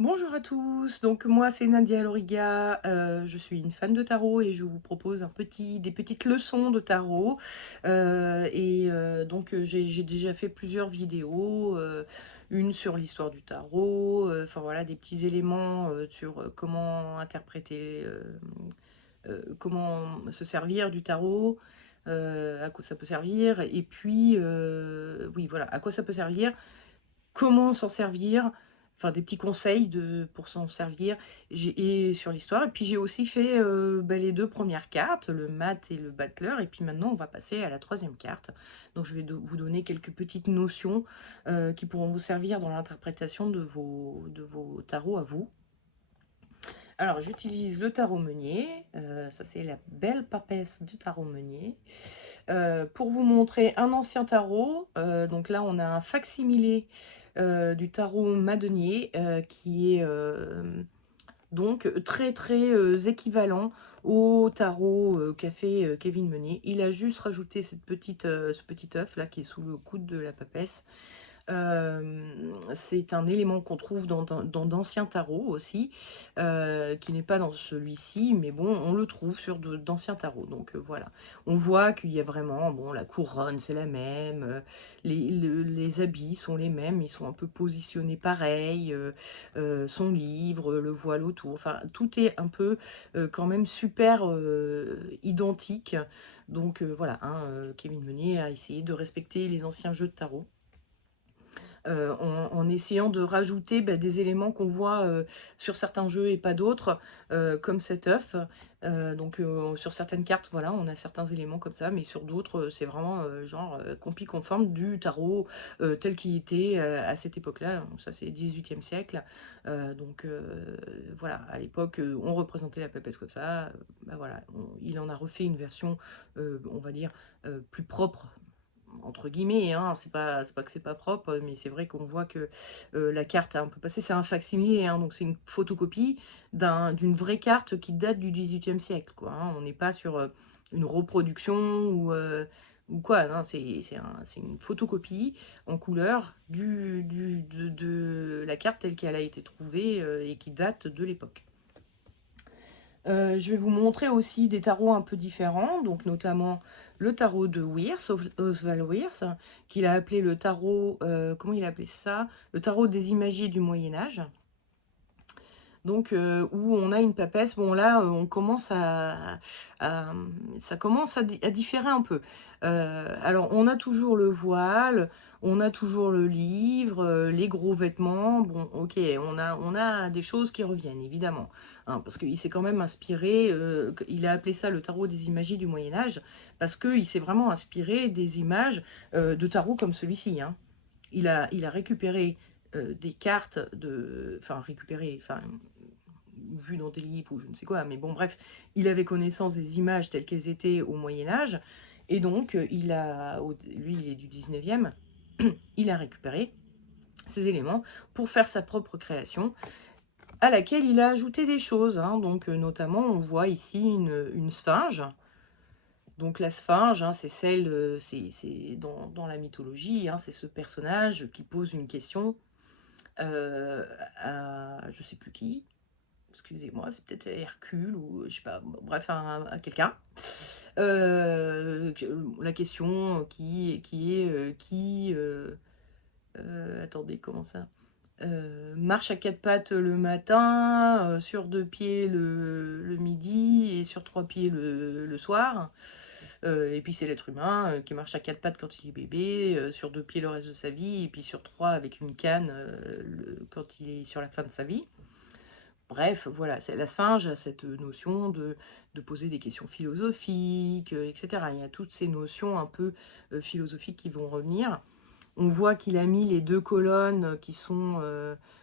Bonjour à tous, donc moi c'est Nadia Loriga, je suis une fan de tarot et je vous propose des petites leçons de tarot. J'ai déjà fait plusieurs vidéos, une sur l'histoire du tarot, enfin voilà, des petits éléments sur comment interpréter, comment se servir du tarot, à quoi ça peut servir, et puis oui voilà, à quoi ça peut servir, comment s'en servir, enfin des petits conseils pour s'en servir, et sur l'histoire. Et puis j'ai aussi fait les deux premières cartes, le mat et le battler, et puis maintenant on va passer à la troisième carte. Donc je vais vous donner quelques petites notions qui pourront vous servir dans l'interprétation de vos tarots à vous. Alors j'utilise le tarot Meunier, ça c'est la belle papesse du tarot Meunier. Pour vous montrer un ancien tarot, donc là on a un facsimilé du tarot Madenier qui est donc très équivalent au tarot qu'a fait Kevin Meunier. Il a juste rajouté ce petit œuf là qui est sous le coude de la papesse. C'est un élément qu'on trouve dans d'anciens tarots aussi, qui n'est pas dans celui-ci, mais bon, on le trouve sur d'anciens tarots. Donc voilà, on voit qu'il y a vraiment, bon, la couronne c'est la même, les habits sont les mêmes, ils sont un peu positionnés pareil, son livre, le voile autour, enfin tout est un peu quand même super identique. Donc voilà, hein, Kevin Meunier a essayé de respecter les anciens jeux de tarot en essayant de rajouter des éléments qu'on voit sur certains jeux et pas d'autres, comme cet œuf. Sur certaines cartes, voilà, on a certains éléments comme ça, mais sur d'autres, c'est vraiment genre compli conforme du tarot tel qu'il était à cette époque-là. Ça, c'est le 18e siècle. Voilà, à l'époque, on représentait la papesse comme ça. Voilà, il en a refait une version, on va dire, plus propre entre guillemets, hein, c'est pas que c'est pas propre, mais c'est vrai qu'on voit que la carte a un peu passé. C'est un facsimilé, hein, donc c'est une photocopie d'une vraie carte qui date du 18e siècle, quoi, hein. On n'est pas sur une reproduction ou quoi, non, c'est une photocopie en couleur de la carte telle qu'elle a été trouvée et qui date de l'époque. Je vais vous montrer aussi des tarots un peu différents, donc notamment le tarot de Wirth, Oswald Wirth, qu'il a appelé le tarot, comment il a appelé ça? Le tarot des imagiers du Moyen-Âge. Donc, où on a une papesse, bon là, on commence à ça commence à différer un peu. Alors, on a toujours le voile, on a toujours le livre, les gros vêtements. Bon, ok, on a des choses qui reviennent, évidemment, hein, parce qu'il s'est quand même inspiré, il a appelé ça le tarot des imagiers du Moyen-Âge, parce qu'il s'est vraiment inspiré des images de tarot comme celui-ci, hein. Il a récupéré des cartes enfin récupéré, enfin vu dans des livres ou je ne sais quoi, mais bon bref, il avait connaissance des images telles qu'elles étaient au Moyen-Âge, et donc lui il est du 19e, il a récupéré ces éléments pour faire sa propre création, à laquelle il a ajouté des choses, hein. Donc notamment on voit ici une sphinge. Donc la sphinge, hein, c'est celle, c'est dans la mythologie, hein, c'est ce personnage qui pose une question à je sais plus qui, excusez-moi, c'est peut-être Hercule ou je sais pas, bon, bref, à quelqu'un. La question attendez, comment ça? Marche à quatre pattes le matin, sur deux pieds le midi et sur trois pieds le soir. Et puis c'est l'être humain qui marche à quatre pattes quand il est bébé, sur deux pieds le reste de sa vie, et puis sur trois avec une canne quand il est sur la fin de sa vie. Bref, voilà, la sphinge a cette notion de poser des questions philosophiques, etc. Il y a toutes ces notions un peu philosophiques qui vont revenir. On voit qu'il a mis les deux colonnes qui sont...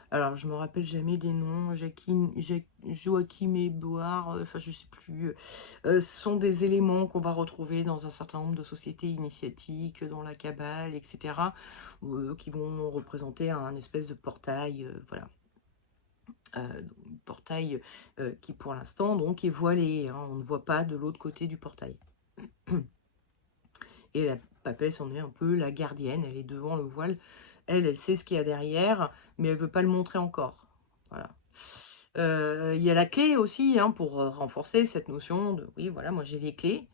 alors, je me rappelle jamais des noms, Joachim et Board, enfin, je sais plus. Ce sont des éléments qu'on va retrouver dans un certain nombre de sociétés initiatiques, dans la Kabbale, etc., qui vont représenter un espèce de portail, voilà. Portail qui pour l'instant donc est voilé, hein, on ne voit pas de l'autre côté du portail. Et la papesse en est un peu la gardienne, elle est devant le voile, elle sait ce qu'il y a derrière, mais elle veut pas le montrer encore. Voilà. Il y a la clé aussi, hein, pour renforcer cette notion de oui, voilà, moi j'ai les clés,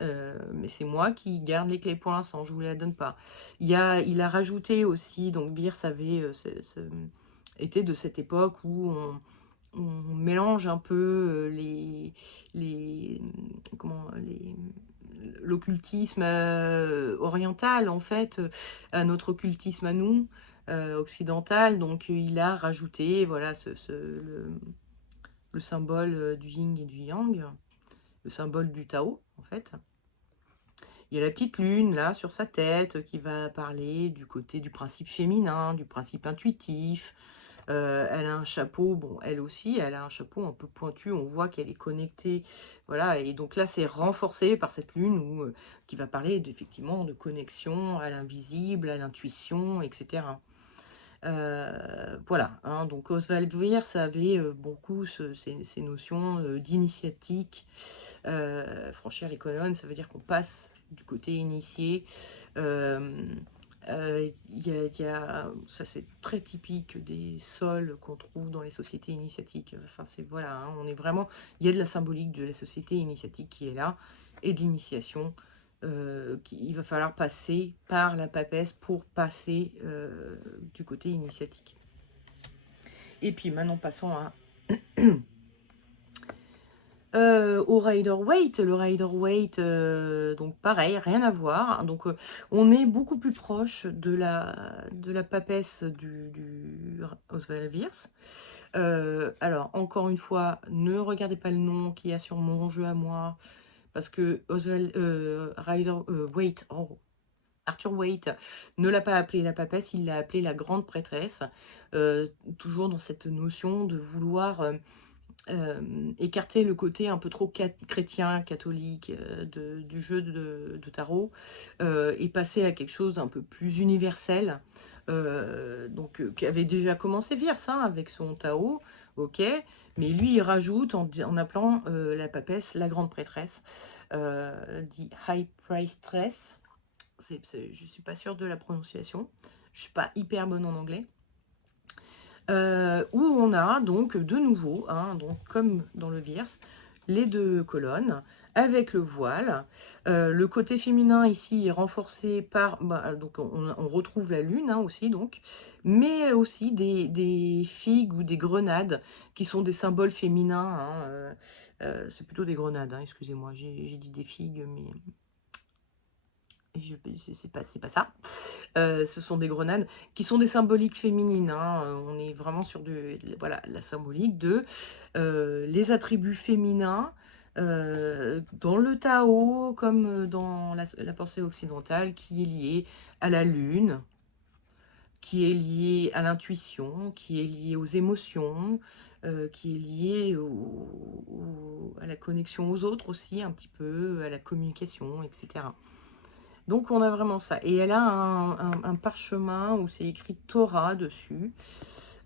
mais c'est moi qui garde les clés pour l'instant, je vous les donne pas. Il a rajouté aussi, donc Beers avait était de cette époque où on mélange un peu comment l'occultisme oriental en fait à notre occultisme à nous occidental. Donc il a rajouté voilà le symbole du yin et du yang, le symbole du Tao en fait. Il y a la petite lune là sur sa tête qui va parler du côté du principe féminin, du principe intuitif. Elle a un chapeau, bon, elle aussi, elle a un chapeau un peu pointu, on voit qu'elle est connectée, voilà, et donc là, c'est renforcé par cette lune qui va parler effectivement de connexion à l'invisible, à l'intuition, etc. Voilà, hein, donc Oswald Wirth avait beaucoup ces notions d'initiatique. Franchir les colonnes, ça veut dire qu'on passe du côté initié. Ça c'est très typique des sols qu'on trouve dans les sociétés initiatiques. Enfin, c'est voilà, hein, on est vraiment, il y a de la symbolique de la société initiatique qui est là et de l'initiation. Il va falloir passer par la papesse pour passer du côté initiatique. Et puis maintenant passons à au Rider-Waite. Le Rider-Waite, donc pareil, rien à voir. Donc on est beaucoup plus proche de la papesse du Oswald Wirth. Alors, encore une fois, ne regardez pas le nom qu'il y a sur mon jeu à moi, parce que Oswald Waite, oh, Arthur Waite ne l'a pas appelée la papesse, il l'a appelée la grande prêtresse, toujours dans cette notion de vouloir écarter le côté un peu trop chrétien, catholique du jeu de tarot et passer à quelque chose d'un peu plus universel. Qui avait déjà commencé Wirth hein, avec son Tao, ok, mais lui il rajoute en appelant la papesse la grande prêtresse, dit High Priestess. Je suis pas sûre de la prononciation, je suis pas hyper bonne en anglais. Où on a donc de nouveau, hein, donc comme dans le Wirth, les deux colonnes avec le voile. Le côté féminin ici est renforcé par, donc on retrouve la lune hein, aussi, donc, mais aussi des figues ou des grenades qui sont des symboles féminins. Hein, c'est plutôt des grenades, hein, excusez-moi, j'ai dit des figues, mais c'est pas ça. Ce sont des grenades qui sont des symboliques féminines. Hein. On est vraiment sur voilà, la symbolique de les attributs féminins dans le Tao, comme dans la pensée occidentale, qui est liée à la lune, qui est liée à l'intuition, qui est liée aux émotions, qui est liée à la connexion aux autres aussi, un petit peu, à la communication, etc. Donc on a vraiment ça. Et elle a un parchemin où c'est écrit Torah dessus.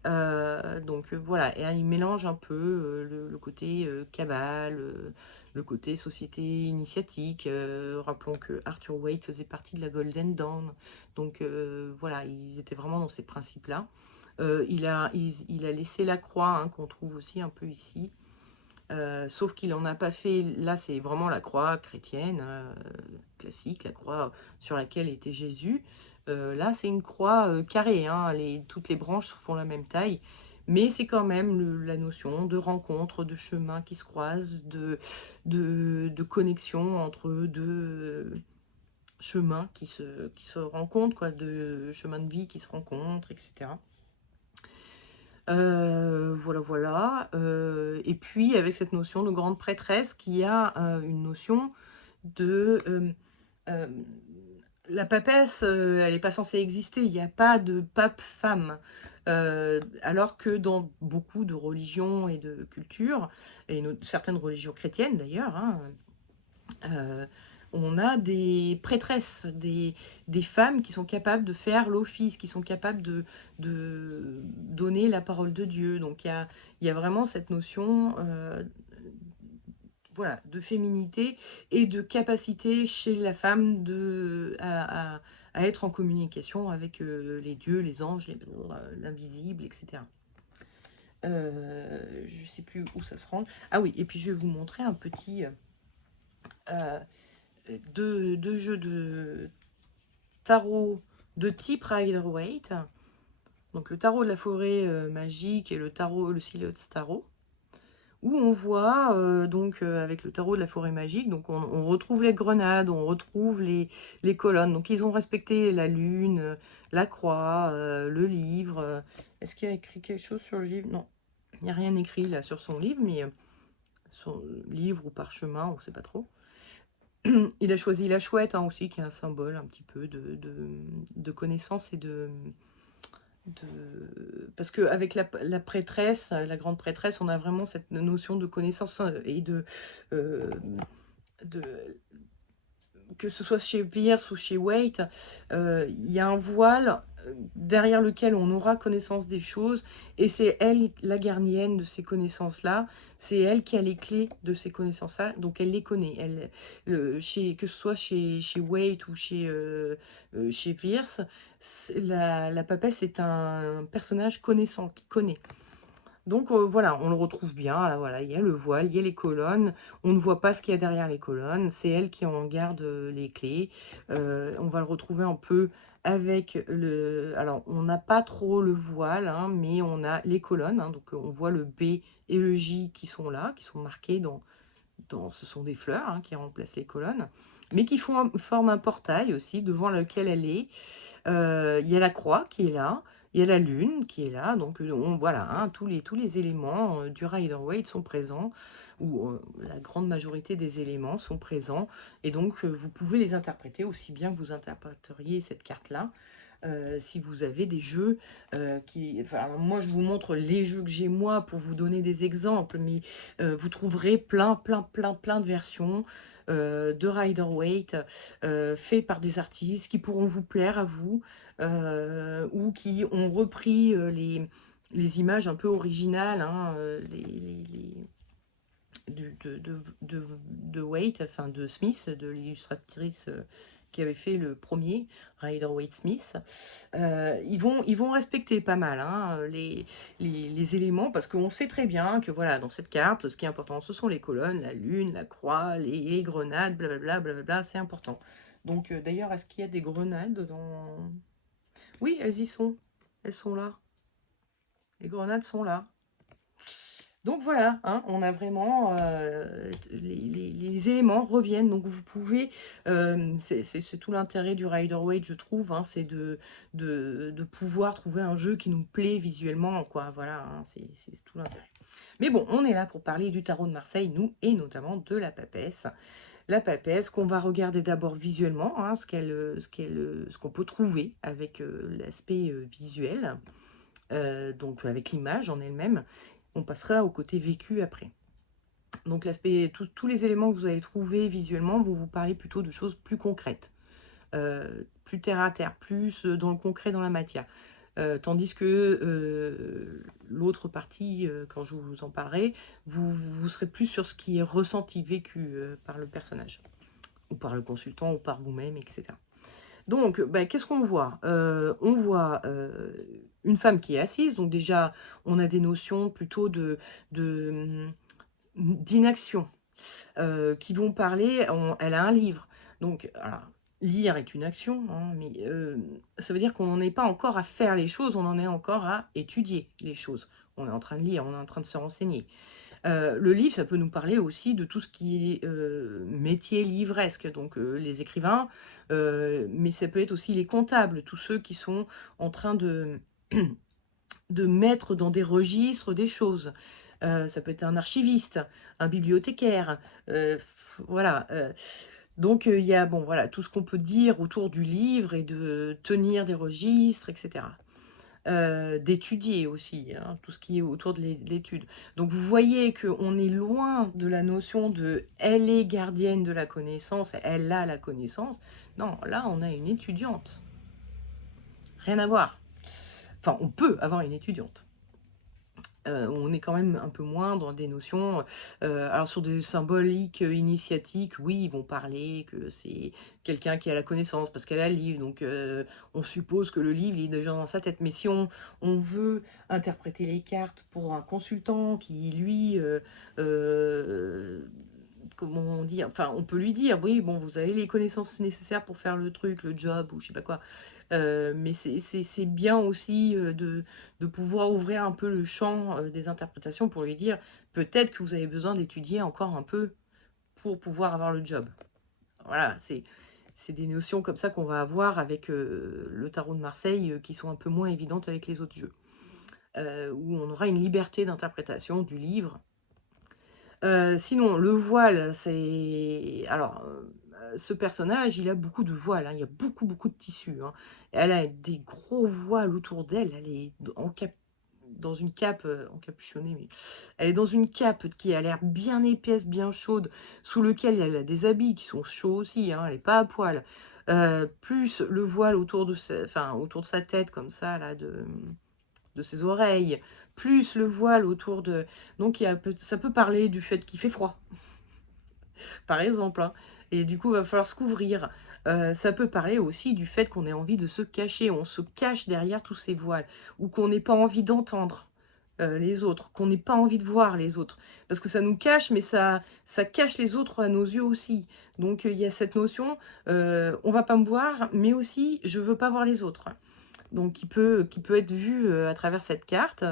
Voilà, et il mélange un peu le côté cabale, le côté société initiatique. Rappelons que Arthur Waite faisait partie de la Golden Dawn. Donc voilà, ils étaient vraiment dans ces principes-là. Il a laissé la croix hein, qu'on trouve aussi un peu ici. Sauf qu'il n'en a pas fait, là c'est vraiment la croix chrétienne, classique, la croix sur laquelle était Jésus. Là c'est une croix carrée, hein, toutes les branches font la même taille, mais c'est quand même la notion de rencontre, de chemin qui se croisent, de connexion entre deux chemins qui se rencontrent, quoi, de chemins de vie qui se rencontrent, etc. Voilà. Et puis, avec cette notion de grande prêtresse qui a une notion de... la papesse, elle n'est pas censée exister, il n'y a pas de pape femme. Alors que dans beaucoup de religions et de cultures, et certaines religions chrétiennes d'ailleurs, hein, on a des prêtresses, des femmes qui sont capables de faire l'office, qui sont capables de donner la parole de Dieu. Donc il y a vraiment cette notion voilà, de féminité et de capacité chez la femme à être en communication avec les dieux, les anges, l'invisible, etc. Je sais plus où ça se rend. Ah oui, et puis je vais vous montrer un petit deux jeux de tarot de type Rider-Waite. Donc le tarot de la forêt magique et le tarot, le Silhouette Tarot, où on voit avec le tarot de la forêt magique, donc on retrouve les grenades, on retrouve les colonnes. Donc ils ont respecté la lune, la croix, le livre. Est-ce qu'il y a écrit quelque chose sur le livre? Non, il n'y a rien écrit là sur son livre, mais son livre ou parchemin, on ne sait pas trop. Il a choisi la chouette hein, aussi, qui est un symbole un petit peu de connaissance et parce qu'avec la prêtresse, la grande prêtresse, on a vraiment cette notion de connaissance et euh, de que ce soit chez Pierce ou chez Waite, il y a un voile derrière lequel on aura connaissance des choses, et c'est elle la gardienne de ces connaissances-là, c'est elle qui a les clés de ces connaissances-là, donc elle les connaît. Que ce soit chez Waite ou chez Pierce, la papesse est un personnage connaissant, qui connaît. Donc voilà, on le retrouve bien, voilà, il y a le voile, il y a les colonnes, on ne voit pas ce qu'il y a derrière les colonnes, c'est elle qui en garde les clés. On va le retrouver un peu avec le... Alors, on n'a pas trop le voile, hein, mais on a les colonnes, hein, donc on voit le B et le J qui sont là, qui sont marqués ce sont des fleurs hein, qui remplacent les colonnes, mais qui forment un portail aussi, devant lequel elle est. Il y a la croix qui est là, il y a la lune qui est là, donc voilà, hein, tous les éléments du Rider-Waite sont présents, ou la grande majorité des éléments sont présents, et donc vous pouvez les interpréter aussi bien que vous interpréteriez cette carte-là. Si vous avez des jeux Enfin, moi, je vous montre les jeux que j'ai moi pour vous donner des exemples, mais vous trouverez plein de versions de Rider-Waite faits par des artistes qui pourront vous plaire à vous, ou qui ont repris les images un peu originales, hein, de Waite, enfin de Smith, de l'illustratrice qui avait fait le premier Rider-Waite Smith. Ils vont respecter pas mal hein, les éléments, parce qu'on sait très bien que voilà, dans cette carte, ce qui est important, ce sont les colonnes, la lune, la croix, les grenades, blablabla, blablabla, c'est important. Donc d'ailleurs, est-ce qu'il y a des grenades dans... Oui, elles y sont. Elles sont là. Les grenades sont là. Donc voilà, hein, on a vraiment les éléments reviennent. Donc vous pouvez, c'est tout l'intérêt du Rider-Waite, je trouve, hein, c'est de pouvoir trouver un jeu qui nous plaît visuellement, quoi. Voilà, hein, c'est tout l'intérêt. Mais bon, on est là pour parler du tarot de Marseille, nous, et notamment de la papesse. La papesse qu'on va regarder d'abord visuellement, hein, ce qu'on peut trouver avec l'aspect visuel, donc avec l'image en elle-même. On passera au côté vécu après. Donc l'aspect, tous les éléments que vous allez trouver visuellement vont vous parler plutôt de choses plus concrètes, plus terre à terre, plus dans le concret, dans la matière. Tandis que l'autre partie, quand je vous en parlerai, vous serez plus sur ce qui est ressenti, vécu par le personnage, ou par le consultant, ou par vous-même, etc. Donc, qu'est-ce qu'on voit? On voit une femme qui est assise, donc déjà, on a des notions plutôt d'inaction qui vont parler. Elle a un livre, donc alors, lire est une action, hein, mais ça veut dire qu'on n'en est pas encore à faire les choses, on en est encore à étudier les choses. On est en train de lire, on est en train de se renseigner. Le livre, ça peut nous parler aussi de tout ce qui est métier livresque, donc les écrivains, mais ça peut être aussi les comptables, tous ceux qui sont en train de mettre dans des registres des choses. Ça peut être un archiviste, un bibliothécaire, voilà. Donc il y a bon, voilà, tout ce qu'on peut dire autour du livre et de tenir des registres, etc. D'étudier aussi, hein, tout ce qui est autour de l'étude. Donc vous voyez qu'on est loin de la notion de « elle est gardienne de la connaissance, elle a la connaissance ». Non, là on a une étudiante. Rien à voir. Enfin, on peut avoir une étudiante. On est quand même un peu moins dans des notions, alors sur des symboliques, initiatiques, oui, ils vont parler que c'est quelqu'un qui a la connaissance parce qu'elle a le livre, donc on suppose que le livre, il est déjà dans sa tête. Mais si on veut interpréter les cartes pour un consultant qui, lui, comment on dit? Enfin, on peut lui dire: «Oui, bon, vous avez les connaissances nécessaires pour faire le truc, le job» ou je sais pas quoi. Mais c'est bien aussi, de pouvoir ouvrir un peu le champ, des interprétations pour lui dire: «Peut-être que vous avez besoin d'étudier encore un peu pour pouvoir avoir le job». Voilà, c'est des notions comme ça qu'on va avoir avec, le tarot de Marseille, qui sont un peu moins évidentes avec les autres jeux. Où on aura une liberté d'interprétation du livre. Sinon, le voile, c'est alors, ce personnage, il a beaucoup de voiles, hein, il y a beaucoup, beaucoup de tissus, hein. Elle a des gros voiles autour d'elle, elle est d en cap dans une cape, encapuchonnée, mais elle est dans une cape qui a l'air bien épaisse, bien chaude, sous lequel elle a des habits qui sont chauds aussi, hein, elle est pas à poil. Plus le voile autour de autour de sa tête comme ça là, de ses oreilles, plus le voile autour de donc il y a ça peut parler du fait qu'il fait froid, par exemple, hein, et du coup, il va falloir se couvrir. Ça peut parler aussi du fait qu'on ait envie de se cacher, on se cache derrière tous ces voiles ou qu'on n'ait pas envie d'entendre, les autres, qu'on n'ait pas envie de voir les autres. Parce que ça nous cache, mais ça cache les autres à nos yeux aussi. Donc, il y a cette notion, on va pas me voir, mais aussi je veux pas voir les autres. Donc qui peut être vu, à travers cette carte,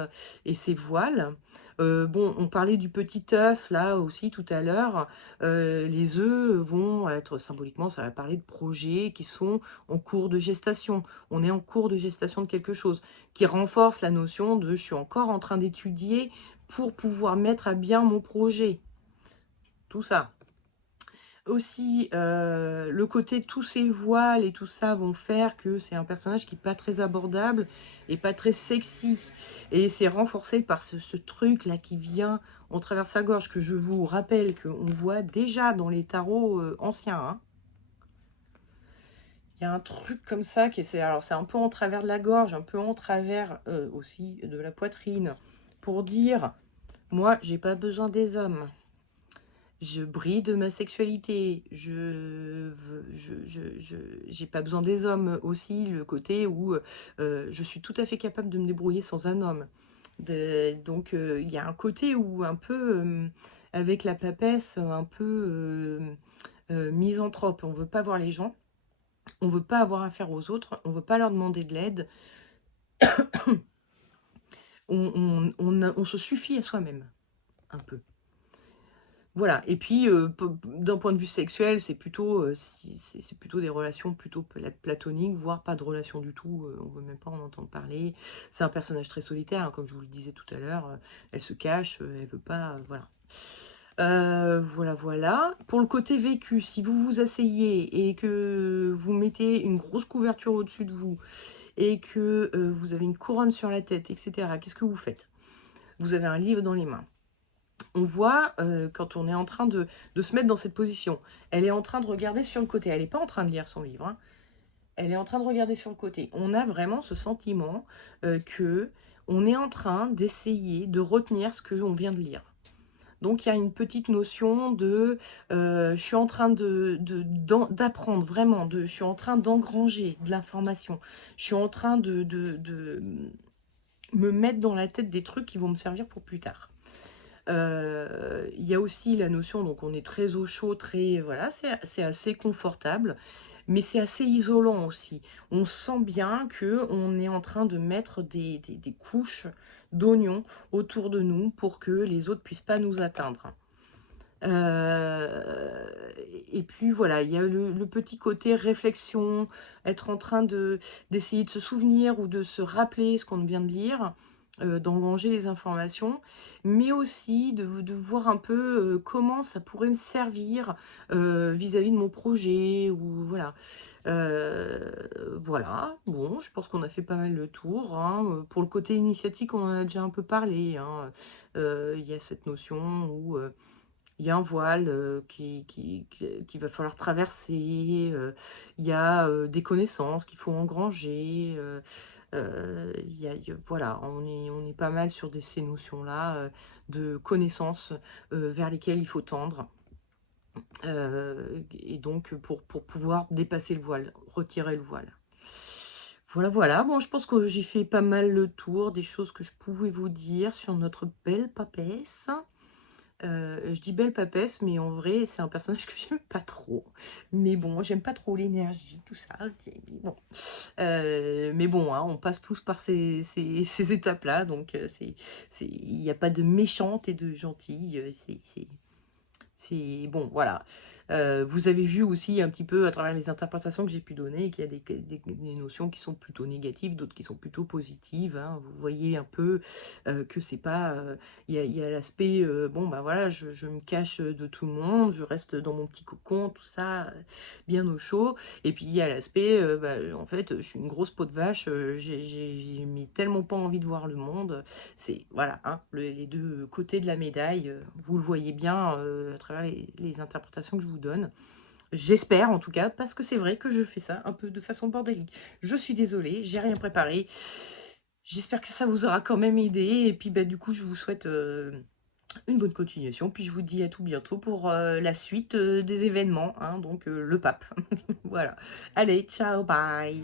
et ses voiles. Bon, on parlait du petit œuf là aussi tout à l'heure. Les œufs vont être symboliquement, ça va parler de projets qui sont en cours de gestation. On est en cours de gestation de quelque chose, qui renforce la notion de: «Je suis encore en train d'étudier pour pouvoir mettre à bien mon projet». Tout ça. Aussi, le côté tous ces voiles et tout ça vont faire que c'est un personnage qui est pas très abordable et pas très sexy, et c'est renforcé par ce truc-là qui vient en travers sa gorge, que je vous rappelle qu'on voit déjà dans les tarots, anciens, hein. Il y a un truc comme ça qui est c'est un peu en travers de la gorge, un peu en travers, aussi de la poitrine, pour dire: «Moi, j'ai pas besoin des hommes». Je brille de ma sexualité, je veux je j'ai pas besoin des hommes, aussi le côté où, je suis tout à fait capable de me débrouiller sans un homme. Donc il y a un côté où un peu, avec la papesse, un peu, misanthrope. On veut pas voir les gens, on veut pas avoir affaire aux autres, on veut pas leur demander de l'aide. On se suffit à soi-même, un peu. Voilà, et puis, d'un point de vue sexuel, c'est plutôt, c'est plutôt des relations plutôt platoniques, voire pas de relation du tout, on veut même pas en entendre parler. C'est un personnage très solitaire, hein, comme je vous le disais tout à l'heure, elle se cache, elle veut pas, voilà. Voilà, voilà. Pour le côté vécu, si vous vous asseyez et que vous mettez une grosse couverture au-dessus de vous et que, vous avez une couronne sur la tête et cetera, qu'est-ce que vous faites? Vous avez un livre dans les mains. On voit, quand on est en train de se mettre dans cette position, elle est en train de regarder sur le côté. Elle est pas en train de lire son livre, hein. Elle est en train de regarder sur le côté. On a vraiment ce sentiment, que on est en train d'essayer de retenir ce que l'on vient de lire. Donc il y a une petite notion de, je suis en train d'apprendre vraiment, je suis en train d'engranger de l'information. Je suis en train me mettre dans la tête des trucs qui vont me servir pour plus tard. Il y a aussi la notion, donc on est très au chaud, très voilà, c'est assez confortable, mais c'est assez isolant aussi. On sent bien que on est en train de mettre des couches d'oignons autour de nous pour que les autres puissent pas nous atteindre. Et puis voilà, il y a le petit côté réflexion, être en train d'essayer de se souvenir ou de se rappeler ce qu'on vient de lire, d'engranger les informations, mais aussi de voir un peu, comment ça pourrait me servir, vis-à-vis de mon projet ou voilà. Voilà, bon, je pense qu'on a fait pas mal le tour, hein, pour le côté initiatique, on en a déjà un peu parlé, hein. Il y a cette notion où, il y a un voile, qu'il va falloir traverser, il y a, des connaissances qu'il faut engranger, Voilà, on est pas mal sur ces notions-là de connaissances vers lesquelles il faut tendre. Et donc pour pouvoir dépasser le voile, retirer le voile. Voilà, voilà. Bon, je pense que j'ai fait pas mal le tour des choses que je pouvais vous dire sur notre belle papesse. Je dis belle papesse, mais en vrai, c'est un personnage que j'aime pas trop. Mais bon, j'aime pas trop l'énergie, tout ça. Bon. Mais bon, hein, on passe tous par ces étapes-là, donc il n'y a pas de méchante et de gentille. C'est bon, voilà. Vous avez vu aussi un petit peu à travers les interprétations que j'ai pu donner qu'il y a des notions qui sont plutôt négatives, d'autres qui sont plutôt positives, hein. Vous voyez un peu que c'est pas... il y a l'aspect, bon, bah voilà, je me cache de tout le monde, je reste dans mon petit cocon, tout ça, bien au chaud. Et puis il y a l'aspect, bah, en fait, je suis une grosse peau de vache, j'ai mis tellement pas envie de voir le monde. C'est voilà, hein, les deux côtés de la médaille, vous le voyez bien à travers les interprétations que je vous donne. J'espère en tout cas, parce que c'est vrai que je fais ça un peu de façon bordélique. Je suis désolée, j'ai rien préparé. J'espère que ça vous aura quand même aidé. Et puis bah, du coup, je vous souhaite une bonne continuation. Puis je vous dis à tout bientôt pour la suite des événements, hein, donc le pape. Voilà. Allez, ciao, bye.